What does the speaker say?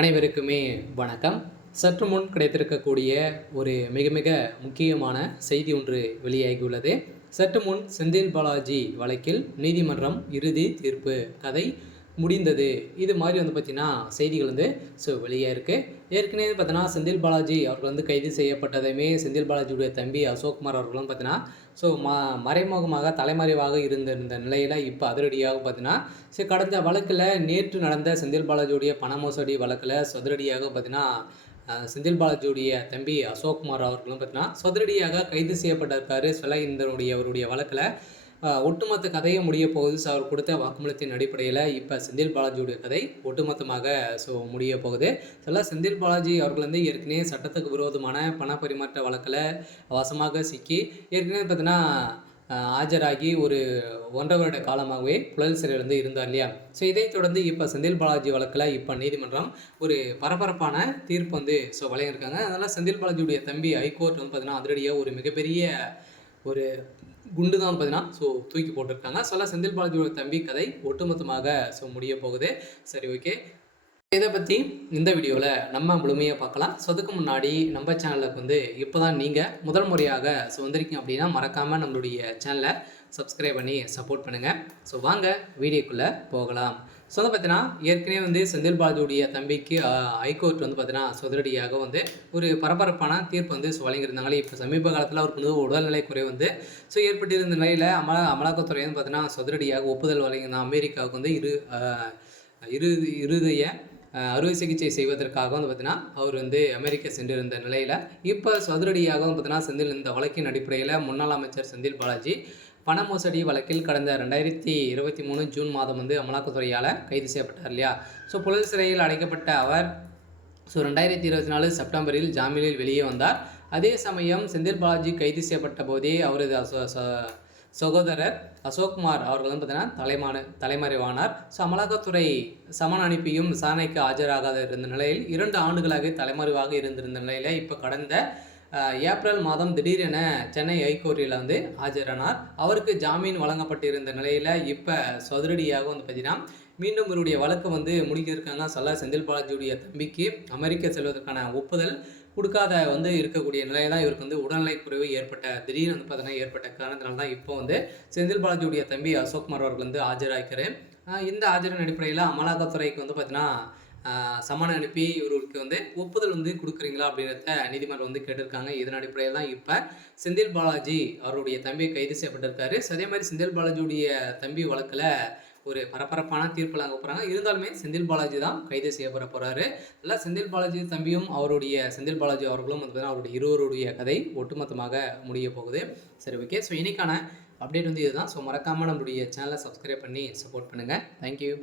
அனைவருக்குமே வணக்கம். சற்று முன் கிடைத்திருக்கக்கூடிய ஒரு மிக மிக முக்கியமான செய்தி ஒன்று வெளியாகியுள்ளது. சற்று முன் செந்தில் பாலாஜி வழக்கில் நீதிமன்றம் இறுதி தீர்ப்பு கதை முடிந்தது. இது மாதிரி பார்த்தீங்கன்னா செய்திகள் வெளியாக இருக்குது. ஏற்கனவே பார்த்தீங்கன்னா செந்தில் பாலாஜி அவர்கள் கைது செய்யப்பட்டதையுமே செந்தில் பாலாஜியுடைய தம்பி அசோக்குமார் அவர்களும் பார்த்தீங்கன்னா மறைமுகமாக தலைமறைவாக இருந்திருந்த நிலையில் இப்போ அதிரடியாக பார்த்தீங்கன்னா கடந்த வழக்கில் நேற்று நடந்த செந்தில் பாலாஜியுடைய பண மோசடி வழக்கில் அதிரடியாக பார்த்தீங்கன்னா செந்தில் பாலாஜியுடைய தம்பி அசோக்குமார் அவர்களும் பார்த்தீங்கன்னா அதிரடியாக கைது செய்யப்பட்டிருக்காரு. அவருடைய வழக்கில் ஒட்டுமொத்த கதையை முடிய போகுது. அவர் கொடுத்த வாக்குமூலத்தின் அடிப்படையில் இப்போ செந்தில் பாலாஜியுடைய கதை ஒட்டுமொத்தமாக முடிய போகுது. செந்தில் பாலாஜி அவர்கள் ஏற்கனவே சட்டத்துக்கு விரோதமான பண பரிமாற்ற வழக்கில் வசமாக சிக்கி ஏற்கனவே பார்த்தீங்கன்னா ஆஜராகி ஒரு 1.5 வருட காலமாகவே புழல் சிறையில் இருந்தார் இல்லையா. இதைத் தொடர்ந்து இப்போ செந்தில் பாலாஜி வழக்கில் இப்போ நீதிமன்றம் ஒரு பரபரப்பான தீர்ப்பு வழங்கியிருக்காங்க. அதனால் செந்தில் பாலாஜியுடைய தம்பி ஹைகோர்ட் பார்த்தீங்கன்னா அதிரடியாக ஒரு மிகப்பெரிய ஒரு குண்டு தான் பார்த்தீங்கன்னா தூக்கி போட்டிருக்காங்க. செந்தில் பாலாஜியோட தம்பி கதை ஒட்டுமொத்தமாக முடிய போகுது. சரி, ஓகே. இதை பற்றி இந்த வீடியோவில் நம்ம முழுமையாக பார்க்கலாம். அதுக்கு முன்னாடி நம்ம சேனலுக்கு இப்போ தான் நீங்கள் முதல் முறையாக வந்திருக்கீங்க அப்படின்னா மறக்காமல் நம்மளுடைய சேனலை சப்ஸ்கிரைப் பண்ணி சப்போர்ட் பண்ணுங்கள். வாங்க வீடியோக்குள்ளே போகலாம். பார்த்தீங்கன்னா ஏற்கனவே செந்தில் பாலாஜியுடைய தம்பிக்கு ஹைகோர்ட் பார்த்தீங்கன்னா அதிரடியாக ஒரு பரபரப்பான தீர்ப்பு வழங்கியிருந்தாங்களே. இப்போ சமீப காலத்தில் அவருக்கு உடல்நிலை குறை ஏற்பட்டிருந்த நிலையில் அமலாக்கத்துறை பார்த்தீங்கன்னா அதிரடியாக ஒப்புதல் வழங்கியிருந்தாங்க. அமெரிக்காவுக்கு இருதய அறுவை சிகிச்சை செய்வதற்காக பார்த்தீங்கன்னா அவர் அமெரிக்கா சென்றிருந்த நிலையில் இப்போ அதிரடியாக பார்த்தீங்கன்னா செந்தில் இந்த வழக்கின் அடிப்படையில் முன்னாள் அமைச்சர் செந்தில் பாலாஜி பண மோசடி வழக்கில் கடந்த 2023 ஜூன் மாதம் அமலாக்கத்துறையால் கைது செய்யப்பட்டார் இல்லையா. புழல் சிறையில் அடைக்கப்பட்ட அவர் 2024 செப்டம்பரில் ஜாமீனில் வெளியே வந்தார். அதே சமயம் செந்தில் பாலாஜி கைது செய்யப்பட்ட போதே அவரது சகோதரர் அசோக்குமார் அவர்கள் பார்த்தீங்கன்னா தலைமறைவானார். அமலாக்கத்துறை சமன் அனுப்பியும் விசாரணைக்கு ஆஜராகாத இருந்த நிலையில் 2 ஆண்டுகளாக தலைமறைவாக இருந்திருந்த நிலையில் இப்போ கடந்த ஏப்ரல் மாதம் திடீரென சென்னை ஹைகோர்ட்டில் ஆஜரானார். அவருக்கு ஜாமீன் வழங்கப்பட்டிருந்த நிலையில் இப்போ அதிரடியாக பார்த்தீங்கன்னா மீண்டும் இவருடைய வழக்கு முடிக்கிருக்காங்க. செந்தில் பாலாஜியுடைய தம்பிக்கு அமெரிக்கா செல்வதற்கான ஒப்புதல் கொடுக்காத இருக்கக்கூடிய நிலையில் தான் இவருக்கு உடல்நிலை குறைவு திடீர்னு பார்த்தீங்கன்னா ஏற்பட்ட காரணத்தினால தான் இப்போ செந்தில் பாலாஜியுடைய தம்பி அசோக்குமார் அவர்கள் ஆஜராகிறார். இந்த ஆஜரின் அடிப்படையில் அமலாக்கத்துறைக்கு பார்த்தீங்கன்னா சமன் அனுப்பி இவருக்கு ஒப்புதல் கொடுக்குறீங்களா அப்படின்றத நீதிமன்றம் கேட்டிருக்காங்க. இதன் அடிப்படையில் தான் இப்போ செந்தில் பாலாஜி அவருடைய தம்பி கைது செய்யப்பட்டிருக்காரு. அதே மாதிரி செந்தில் பாலாஜியுடைய தம்பி வழக்கில் ஒரு பரபரப்பான தீர்ப்பு வழங்க போகிறாங்க. இருந்தாலுமே செந்தில் பாலாஜி தான் கைது செய்யப்பட போகிறாரு. இல்லை, செந்தில் பாலாஜி தம்பியும் செந்தில் பாலாஜி அவர்களும் அவருடைய இருவருடைய கதை ஒட்டுமொத்தமாக முடிய போகுது. சரி, ஓகே. இன்னைக்கான அப்டேட் இதுதான். மறக்காமல் நம்மளுடைய சேனலை சப்ஸ்கிரைப் பண்ணி சப்போர்ட் பண்ணுங்கள். தேங்க்யூ.